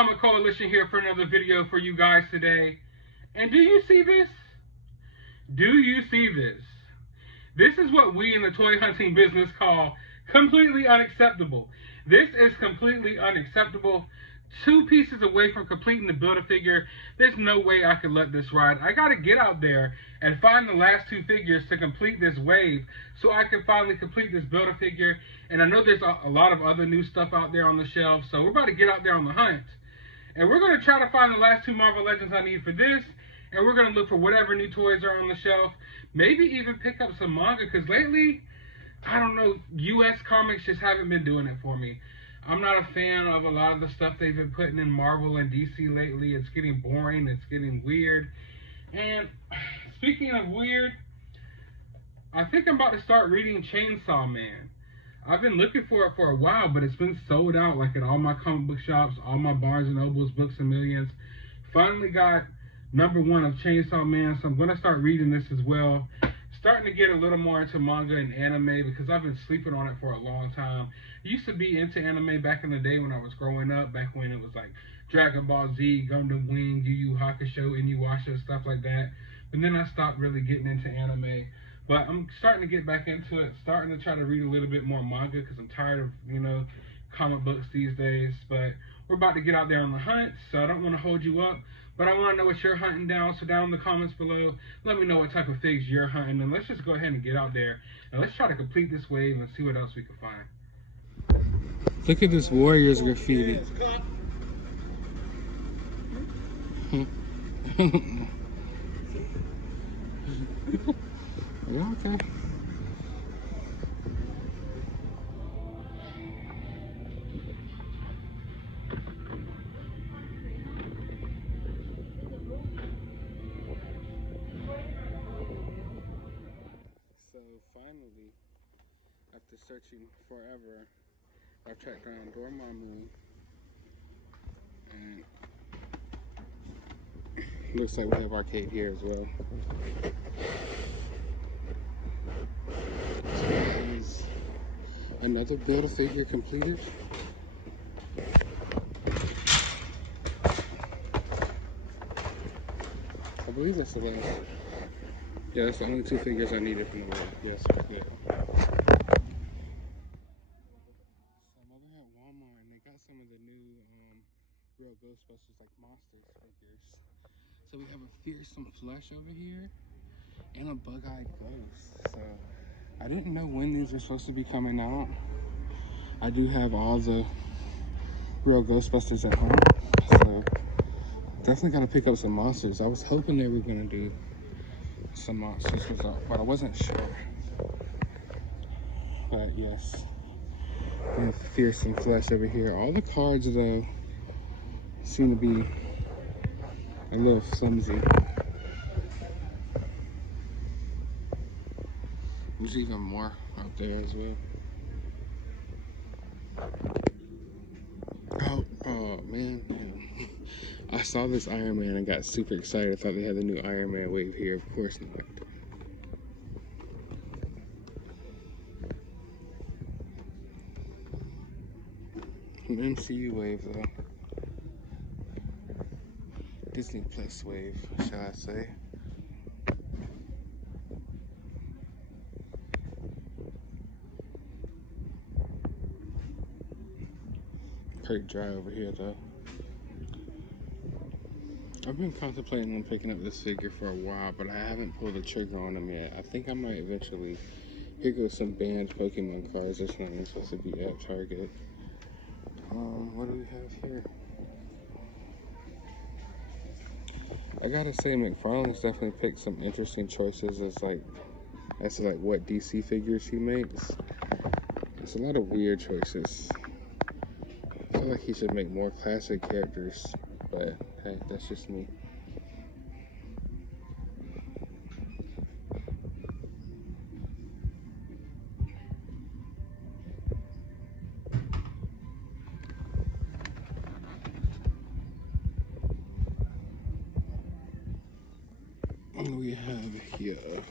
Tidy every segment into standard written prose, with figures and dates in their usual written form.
Comic Coalition here for another video for you guys today. And do you see this? Do you see this? This is what we in the toy hunting business call completely unacceptable. This is completely unacceptable. 2 pieces away from completing the Build-A-Figure. There's no way I could let this ride. I gotta get out there and find the last 2 figures to complete this wave so I can finally complete this Build-A-Figure. And I know there's a lot of other new stuff out there on the shelf, so we're about to get out there on the hunt. And we're gonna try to find the last 2 Marvel Legends I need for this, and we're gonna look for whatever new toys are on the shelf. Maybe even pick up some manga, because lately, I don't know, US comics just haven't been doing it for me. I'm not a fan of a lot of the stuff they've been putting in Marvel and DC lately. It's getting boring, it's getting weird. And speaking of weird, I think I'm about to start reading Chainsaw Man. I've been looking for it for a while, but it's been sold out like at all my comic book shops, all my Barnes and Nobles, Books a Millions. Finally got #1 of Chainsaw Man, so I'm going to start reading this as well. Starting to get a little more into manga and anime because I've been sleeping on it for a long time. Used to be into anime back in the day when I was growing up, back when it was like Dragon Ball Z, Gundam Wing, Yu Yu Hakusho, Inuyasha, stuff like that. But then I stopped really getting into anime. But I'm starting to get back into it, starting to try to read a little bit more manga because I'm tired of, comic books these days. But we're about to get out there on the hunt, so I don't want to hold you up. But I want to know what you're hunting down, so down in the comments below, let me know what type of figs you're hunting, and let's just go ahead and get out there, and let's try to complete this wave and see what else we can find. Look at this Warriors graffiti. Yeah, okay. So finally, after searching forever, I've tracked down Dormammu, and looks like we have Arcade here as well. So another Build-A-Figure completed. I believe that's the last. Yeah, that's the only 2 figures I needed from the world. Yes, yeah. So I'm over here at Walmart, and they got some of the new real Ghostbusters, like Monsters figures. So we have a fearsome flush over here, and a bug-eyed ghost. So I didn't know when these were supposed to be coming out. I do have all the real Ghostbusters at home, so definitely gotta pick up some monsters. I was hoping they were gonna do some monsters, but I wasn't sure. But yes, and fearsome flesh over here. All the cards though seem to be a little flimsy. There's even more out there as well. Oh man. I saw this Iron Man and got super excited. I thought they had the new Iron Man wave here. Of course not. An MCU wave though. Disney Plus wave, shall I say. Pretty dry over here though. I've been contemplating on picking up this figure for a while, but I haven't pulled the trigger on him yet. I think I might eventually. Here goes some banned Pokemon cards. This one is supposed to be at Target. What do we have here? I gotta say, McFarlane's definitely picked some interesting choices as to what DC figures he makes. It's a lot of weird choices. I feel like he should make more classic characters, but hey, that's just me. And we have here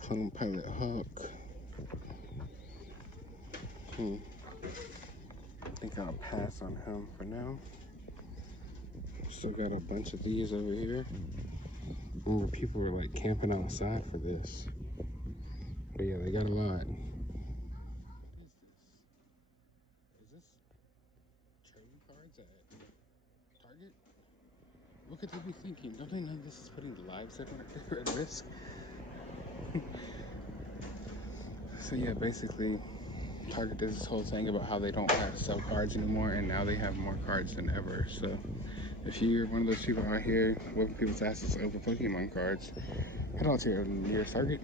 Clone Pilot Hawk. think I'll pass on him for now. Still got a bunch of these over here. Ooh, people were like camping outside for this. But yeah, they got a lot. Is this trading cards at Target? What could they be thinking? Don't they know this is putting the lives at risk? So yeah, basically, Target does this whole thing about how they don't have to sell cards anymore, and now they have more cards than ever. So if you're one of those people out here whipping people's asses over Pokemon cards, head out to your nearest Target.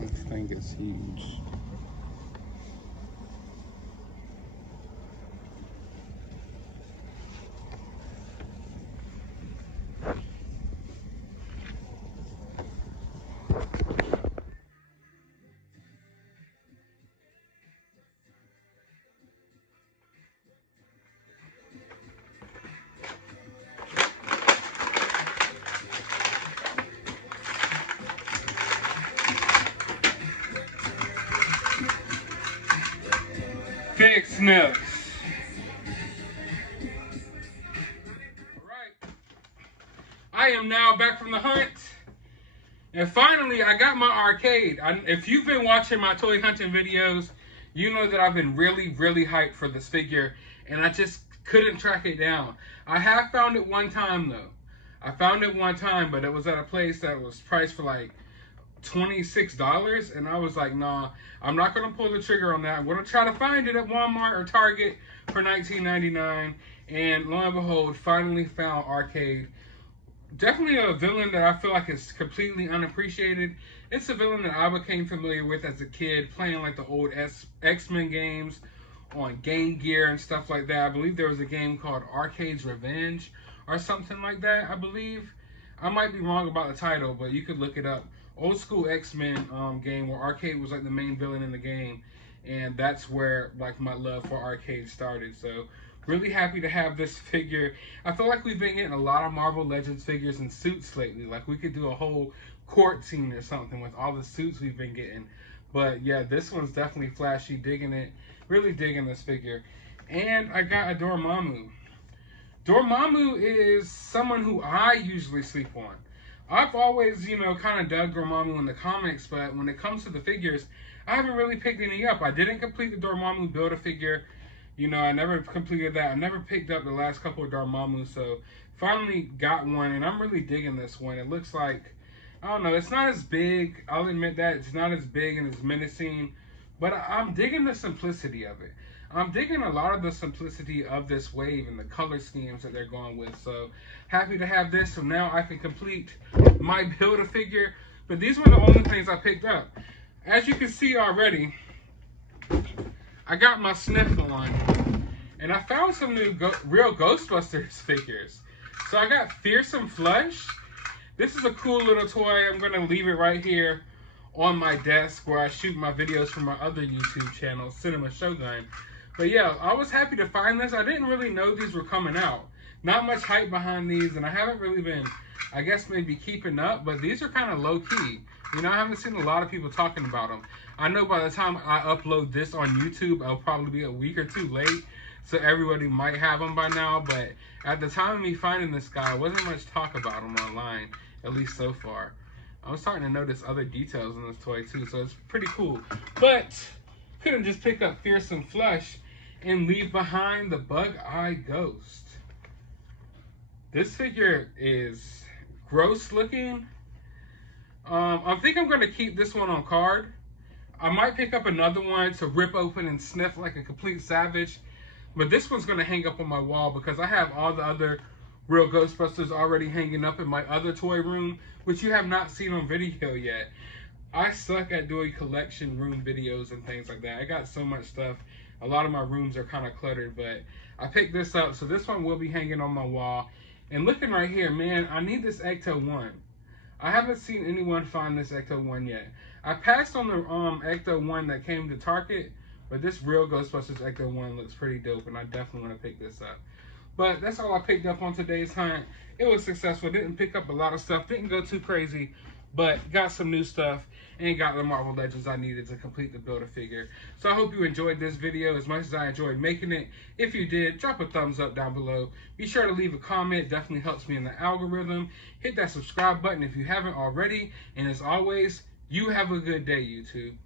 This thing is huge. Big sniffs. Alright. I am now back from the hunt. And finally, I got my arcade. If you've been watching my toy hunting videos, you know that I've been really, really hyped for this figure. And I just couldn't track it down. I have found it one time, though. I found it one time, but it was at a place that was priced for like $26, and I was like, nah, I'm not gonna pull the trigger on that. I'm gonna try to find it at Walmart or Target for $19.99, and lo and behold, finally found Arcade. Definitely a villain that I feel like is completely unappreciated. It's a villain that I became familiar with as a kid, playing like the old X-Men games on Game Gear and stuff like that. I believe there was a game called Arcade's Revenge or something like that, I believe. I might be wrong about the title, but you could look it up. Old school X-Men game where Arcade was like the main villain in the game, and that's where like my love for Arcade started. So really happy to have this figure. I feel like we've been getting a lot of Marvel Legends figures in suits lately. Like we could do a whole court scene or something with all the suits we've been getting. But yeah, this one's definitely flashy. Digging it. Really digging this figure. And I got a Dormammu. Dormammu is someone who I usually sleep on. I've always, kind of dug Dormammu in the comics, but when it comes to the figures, I haven't really picked any up. I didn't complete the Dormammu Build-A-Figure. I never completed that. I never picked up the last couple of Dormammu, so finally got one, and I'm really digging this one. It looks like, I don't know, it's not as big. I'll admit that. It's not as big and as menacing, but I'm digging the simplicity of it. I'm digging a lot of the simplicity of this wave and the color schemes that they're going with. So happy to have this. So now I can complete my Build-A-Figure. But these were the only things I picked up. As you can see already, I got my sniff on. And I found some new real Ghostbusters figures. So I got Fearsome Flush. This is a cool little toy. I'm going to leave it right here on my desk where I shoot my videos for my other YouTube channel, Cinema Shogun. But yeah, I was happy to find this. I didn't really know these were coming out. Not much hype behind these, and I haven't really been, I guess, maybe keeping up, but these are kind of low-key. I haven't seen a lot of people talking about them. I know by the time I upload this on YouTube, I'll probably be a week or two late, so everybody might have them by now, but at the time of me finding this guy, wasn't much talk about him online, at least so far. I'm starting to notice other details in this toy, too, so it's pretty cool. But couldn't just pick up Fearsome Flush and leave behind the Bug-Eye Ghost. This figure is gross looking. I think I'm going to keep this one on card. I might pick up another one to rip open and sniff like a complete savage. But this one's going to hang up on my wall because I have all the other real Ghostbusters already hanging up in my other toy room, which you have not seen on video yet. I suck at doing collection room videos and things like that. I got so much stuff. A lot of my rooms are kind of cluttered, but I picked this up, so this one will be hanging on my wall. And looking right here, man, I need this Ecto 1. I haven't seen anyone find this Ecto 1 yet. I passed on the Ecto 1 that came to Target, but this real Ghostbusters Ecto 1 looks pretty dope, and I definitely want to pick this up. But that's all I picked up on today's hunt. It was successful. Didn't pick up a lot of stuff. Didn't go too crazy. but got some new stuff and got the Marvel Legends I needed to complete the Build-A-Figure. So I hope you enjoyed this video as much as I enjoyed making it. If you did, drop a thumbs up down below. Be sure to leave a comment. Definitely helps me in the algorithm. Hit that subscribe button if you haven't already. And as always, you have a good day, YouTube.